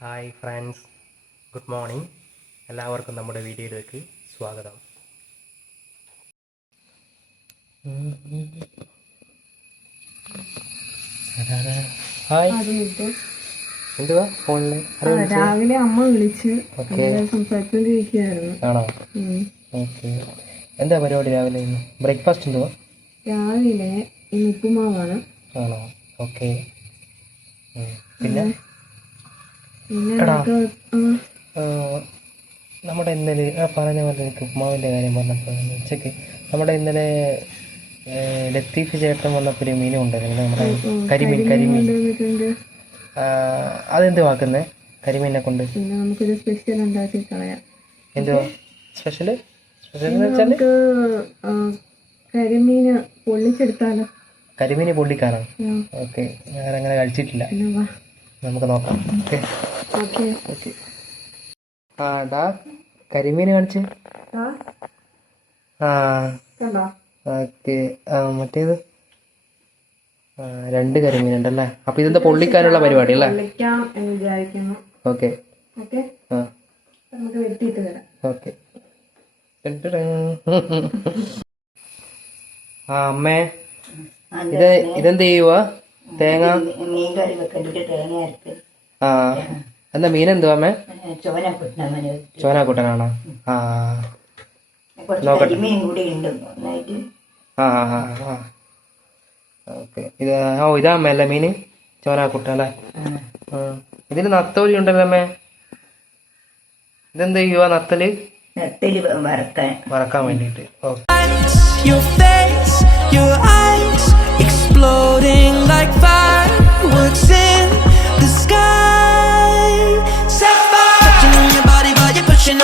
Hi friends, good morning. എല്ലാവർക്കും നമ്മുടെ വീഡിയോയിലേക്ക് സ്വാഗതം. ഹായ്, എന്തുവാ ഫോണിൽ? രാവിലെ അമ്മ വിളിച്ച് സംസാരിച്ചോണ്ടിരിക്കുകയായിരുന്നു. ആണോ? ഓക്കെ. എന്താ പരിപാടി രാവിലെ? ബ്രേക്ക്ഫാസ്റ്റ് എന്തുവാ? രാവിലെ ഉപ്പുമാവാണ്. ആണോ? ഓക്കെ. പിന്നെ നമ്മുടെ ഇന്നലെ പറഞ്ഞ പോലെ എനിക്ക് ഉപ്മാവിൻ്റെ കാര്യം പറഞ്ഞപ്പോൾ ഉച്ചയ്ക്ക് നമ്മുടെ ഇന്നലെ ലത്തീഫ് ചേട്ടൻ വന്നപ്പോൾ ഒരു മീനും ഉണ്ടായിരുന്നു, നമ്മുടെ കരിമീൻ. അതെന്ത് വാക്കുന്നത് കരിമീനെ കൊണ്ട്? നമുക്കൊരു സ്പെഷ്യൽ ഉണ്ടാക്കി കളയാം. എന്തുവാ സ്പെഷ്യൽ? എന്ന് വെച്ചാൽ കരിമീന് പൊള്ളിച്ചെടുത്താലോ? കരിമീന് പൊള്ളിക്കാനോ? ഓക്കെ, ഞാനങ്ങനെ കഴിച്ചിട്ടില്ല, നമുക്ക് നോക്കാം. Okay okay. ഡാ കരിമീൻ കാണിച്ച്. ഓക്കെ. മറ്റേത് 2 കരിമീൻ ഉണ്ടല്ലേ. അപ്പൊ ഇതെന്താ പൊള്ളിക്കാനുള്ള പരിപാടി അല്ലേ? Okay okay. അമ്മേ, ഇതെന്ത് ചെയ്യുവാ? തേങ്ങ. എന്താ മീൻ? എന്തുവാ അമ്മേ? ചോനാക്കുട്ടനാണോ? നോക്കട്ടെ. ഓക്കെ. ഇതാ അമ്മ അല്ലേ മീന്? ചോനാക്കുട്ടൻ അല്ലേ? ഇതിന് നത്തോലി ഉണ്ടല്ലോ അമ്മേ. ഇതെന്ത് ചെയ്യുവാ? നത്തല് വറക്കാൻ വേണ്ടിട്ട്.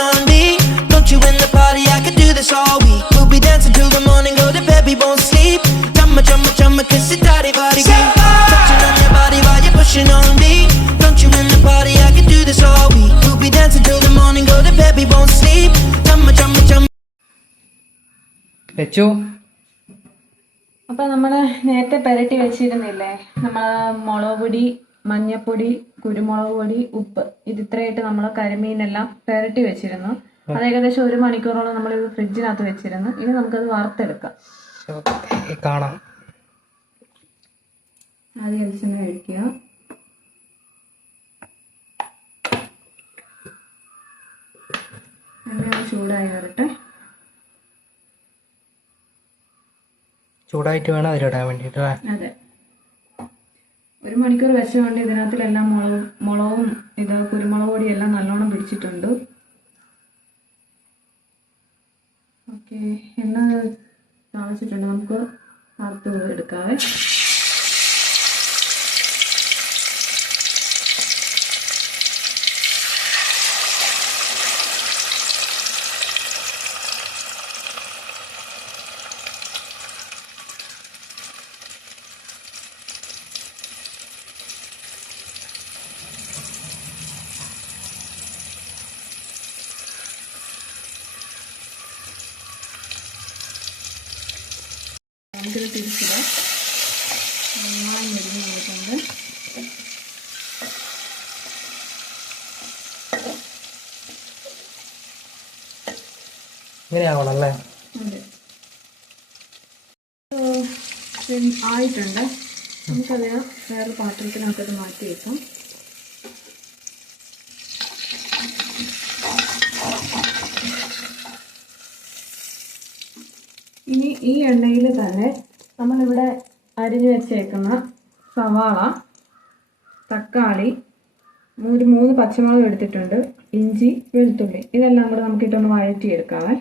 On me, don't you in the party? I could do this all week. We'll be dancing till the morning, go to bed, we won't sleep. Chumma, chumma, chumma, kiss it, daddy, body, touching on your body while you're pushing on me. Don't you in the party? I could do this all week. We'll be dancing till the morning, go to bed, we won't sleep. Chumma, chumma, chumma. വെച്ചു. അപ്പൊ നമ്മള് നേരത്തെ പെരട്ടി വെച്ചിരുന്നില്ലേ, നമ്മള് മുളക് പൊടി, മഞ്ഞപ്പൊടി, കുരുമുളക് പൊടി, ഉപ്പ്, ഇത് ഇത്രയായിട്ട് നമ്മൾ കരിമീനെല്ലാം പെരട്ടി വെച്ചിരുന്നു. അത് ഏകദേശം 1 മണിക്കൂറോളം നമ്മൾ ഇത് ഫ്രിഡ്ജിനകത്ത് വെച്ചിരുന്നു. ഇനി നമുക്കത് വറുത്തെടുക്കാം. കാണാം. ആദ്യം വെളിച്ചെണ്ണ ഒഴിക്കുക. എണ്ണ ചൂടായി വരട്ടെ. ചൂടായിട്ട് വേണം അതിലിടാൻ വേണ്ടിട്ട്. അതെ, 1 മണിക്കൂർ വെച്ചുകൊണ്ട് ഇതിനകത്തിലെല്ലാം മുളകും ഇത് കുരുമുളക് പൊടിയും എല്ലാം നല്ലോണം പിടിച്ചിട്ടുണ്ട്. ഓക്കെ, എണ്ണ താളിച്ചിട്ടുണ്ട്. നമുക്ക് വറുത്ത് എടുക്കാവേ. നമുക്കിത് തിരിച്ചിടാം. നന്നായി മുരിഞ്ഞ് പോയിട്ടുണ്ട്. ഇങ്ങനെയാവണല്ലേ? അതെ, ആയിട്ടുണ്ട്. നമുക്കത് വേറെ പാത്രത്തിനകത്തോട്ട് മാറ്റി വെക്കാം. ഇനി ഈ എണ്ണയിൽ തന്നെ നമ്മളിവിടെ അരിഞ്ഞു വെച്ചേക്കുന്ന സവാള, തക്കാളി, 3 പച്ചമുളക് എടുത്തിട്ടുണ്ട്, ഇഞ്ചി, വെളുത്തുള്ളി, ഇതെല്ലാം കൂടെ നമുക്കിട്ടൊന്ന് വഴറ്റിയെടുക്കാവേ.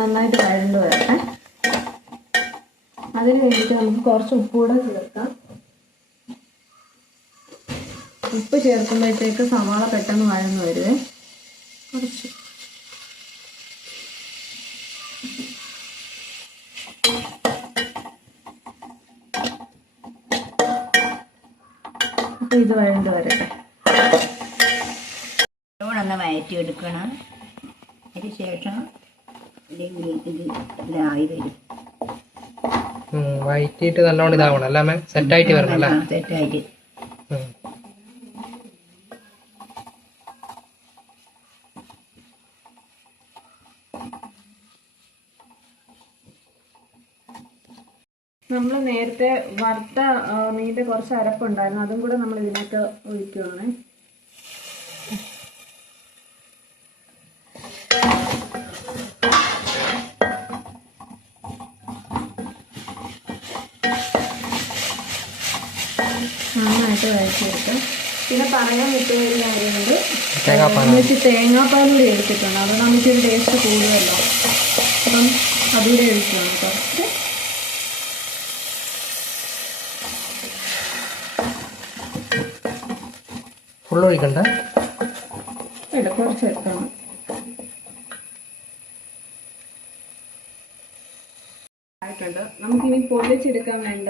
നന്നായിട്ട് വഴണ്ട് വരട്ടെ. അതിന് വേണ്ടിയിട്ട് നമുക്ക് കുറച്ച് ഉപ്പ് കൂടെ ചേർക്കാം. ഉപ്പ് ചേർക്കുമ്പോഴത്തേക്ക് സവാള പെട്ടെന്ന് വഴന്ന് വരുവേ. കുറച്ച് അപ്പോൾ ഇത് വഴണ്ട് വരട്ടെ. നല്ലോണം വയറ്റിയെടുക്കണം. അതിന് ശേഷം ഇത് ഇതായി വരും. വഴറ്റിയിട്ട് നല്ലോണം ഇതാവണം അല്ല അമ്മ, സെറ്റായിട്ട് വരണം അല്ലേ? സെറ്റായിട്ട്. നമ്മൾ നേരത്തെ വറുത്ത മീനിൻ്റെ കുറച്ച് അരപ്പുണ്ടായിരുന്നു, അതും കൂടെ നമ്മൾ ഇതിനകത്ത് ഒഴിക്കുവാണ്. നന്നായിട്ട് വഴറ്റിയെടുത്ത്. പിന്നെ പറയാൻ പറ്റിയ ഒരു കാര്യമുണ്ട്, തേങ്ങാപ്പാൽ കൂടി എടുത്തിട്ടുണ്ട്. അതുകൊണ്ട് നമുക്ക് ഒരു ടേസ്റ്റ് കൂടുമല്ലോ. അപ്പം അതുകൂടെ ഒഴിക്കണം കുറച്ച്. ഫുൾ ഒഴിക്കണ്ട, കുറച്ച് എടുക്കണം. ആയിട്ടുണ്ട്. നമുക്കിനി പൊള്ളിച്ചെടുക്കാൻ വേണ്ട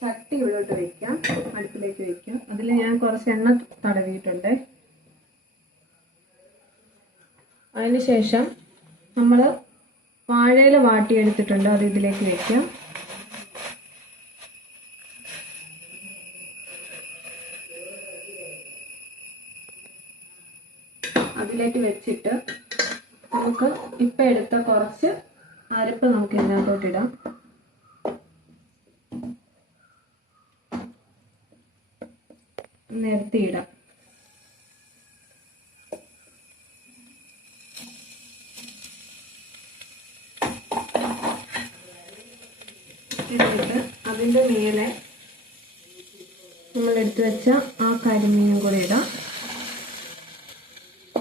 ചട്ടി ഉള്ളോട്ട് വെക്കാം, അടുപ്പിലേക്ക് വെക്കാം. അതിൽ ഞാൻ കുറച്ച് എണ്ണ തടവിയിട്ടുണ്ട്. അതിനുശേഷം നമ്മൾ വാഴയില വാട്ടിയെടുത്തിട്ടുണ്ട്, അത് ഇതിലേക്ക് വെക്കാം. അതിലേക്ക് വെച്ചിട്ട് നമുക്ക് ഇപ്പം എടുത്ത കുറച്ച് അരപ്പ് നമുക്ക് ഇതിനകത്തോട്ടിടാം. നിരത്തിയിടാം. എന്നിട്ട് അതിൻ്റെ മേലെ നമ്മൾ എടുത്തു വെച്ച ആ കരിമീനും കൂടെ ഇടാം.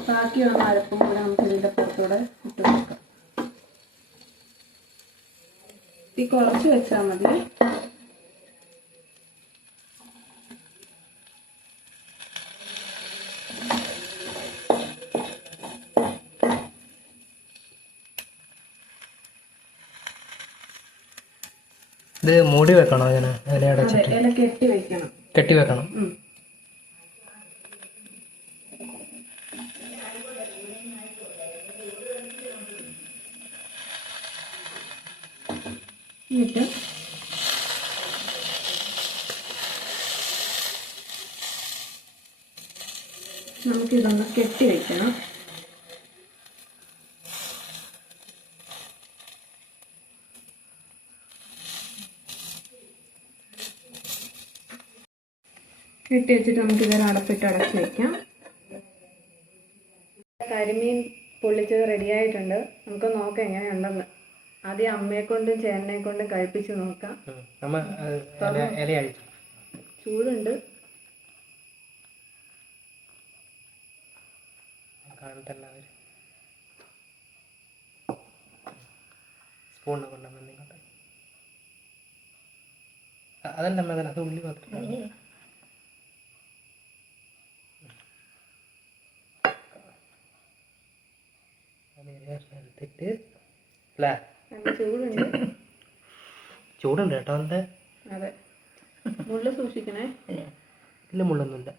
ബാക്കിയുള്ള അരപ്പും കൂടെ നമുക്ക് ഇതിൻ്റെ പുറത്തൂടെ ഇട്ട് കൊടുക്കാം. ഈ കുറച്ച് വെച്ചാൽ മതി. ഇത് മൂടി വെക്കണോ? ഇങ്ങനെ ഇല അടച്ചിട്ട് ഇല കെട്ടി വെക്കണം. കെട്ടി വെക്കണം. എന്നിട്ട് നമുക്കിതൊന്ന് കെട്ടി വെക്കണം. കെട്ടി വെച്ചിട്ട് നമുക്കിതൊരു അടപ്പിട്ട് അടച്ച് വയ്ക്കാം. കരിമീൻ പൊള്ളിച്ചത് റെഡിയായിട്ടുണ്ട്. നമുക്ക് നോക്കാം എങ്ങനെയുണ്ടെന്ന്. ആദ്യം അമ്മയെ കൊണ്ടും ചേട്ടനെ കൊണ്ടും കഴിപ്പിച്ച് നോക്കാം. ചൂടുണ്ട്. അതല്ല അത് ഉള്ളി മാത്രം എടുത്തിട്ട് ചൂടുണ്ട്. ചൂടുണ്ട് കേട്ടോ. അതിൻ്റെ അതെ, മുള്ള സൂക്ഷിക്കണേ. ഇല്ല, മുള്ളൊന്നുമില്ല.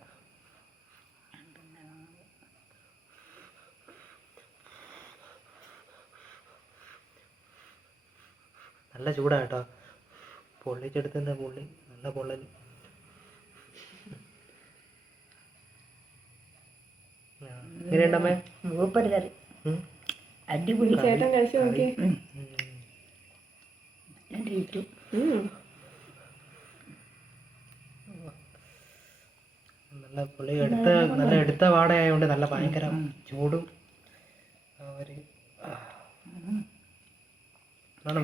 നല്ല ചൂടാ കേട്ടോ. പൊള്ളിച്ചെടുത്തതിൻ്റെ പുള്ളി നല്ല പൊള്ളൽ. എങ്ങനെയുണ്ടമ്മേ? മൂപ്പര് കറി അടിപൊളി. ചേട്ടൻ കഴിച്ചു നോക്കി. നല്ല പുള്ളി നല്ല എടുത്ത വാടയായതുകൊണ്ട് നല്ല ഭയങ്കര ചൂടും ഒരു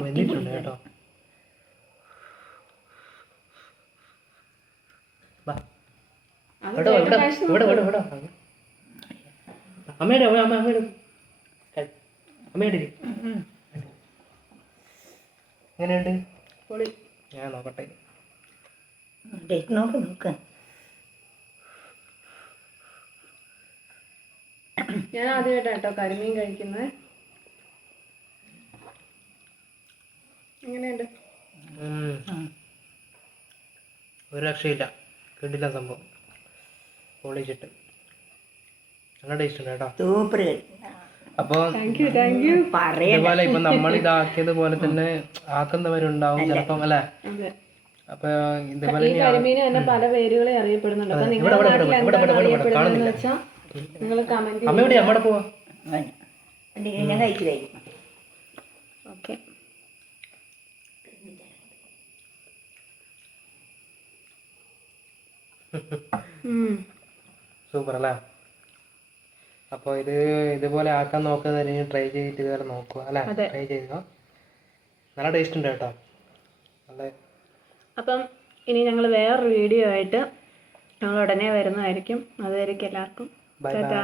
വെന്തിട്ടുണ്ട് കേട്ടോ. അമ്മയുടെ എങ്ങനെയുണ്ട്? ഞാൻ നോക്കട്ടെ. നോക്ക്. ഞാൻ ആദ്യമായിട്ടാണ് കേട്ടോ കരിമീൻ കഴിക്കുന്നത്. എങ്ങനെയുണ്ട്? ഒരു രക്ഷയില്ല. കിട്ടില്ല സംഭവം, പൊളിച്ചിട്ട് നല്ല ടേസ്റ്റ് ഉണ്ട് കേട്ടോ. സൂപ്പർ അപ്പോൾ താങ്ക് യു. ഇതുപോലെ ഇപ്പം നമ്മൾ ഇതാക്കിയത് പോലെ തന്നെ ആക്കുന്നവരുണ്ടാവും ചിലപ്പം അല്ലേ. അതെ, അപ്പൊ ഇതുപോലെ ഈ കരിമീൻ തന്നെ പല പേരുകളെ അറിയപ്പെടുന്നുണ്ട്. അപ്പൊ നിങ്ങളുടെ നാട്ടിൽ എന്താണ് അറിയപ്പെടുന്നതെന്ന് വെച്ചാൽ നിങ്ങൾ കമന്റ് അമ്മ എവിടെയാ അമ്മയുടെ പോവാ. എന്തെങ്കിലും കഴിച്ചു കഴിക്കും. ഓക്കെ. സൂപ്പർ അല്ലേ. അപ്പോൾ ഇതുപോലെ ആക്കാൻ നോക്കുന്നത് ട്രൈ ചെയ്തിട്ട് ഇതുവരെ നോക്കുക അല്ലേ. ട്രൈ ചെയ്യുക, നല്ല ടേസ്റ്റ് ഉണ്ട് കേട്ടോ. നല്ല അപ്പം ഇനി ഞങ്ങൾ വേറൊരു വീഡിയോ ആയിട്ട് ഞങ്ങൾ ഉടനെ വരുന്നതായിരിക്കും. അതുവരെയ്ക്കും എല്ലാവർക്കും ബൈ ബൈ. ടാറ്റാ.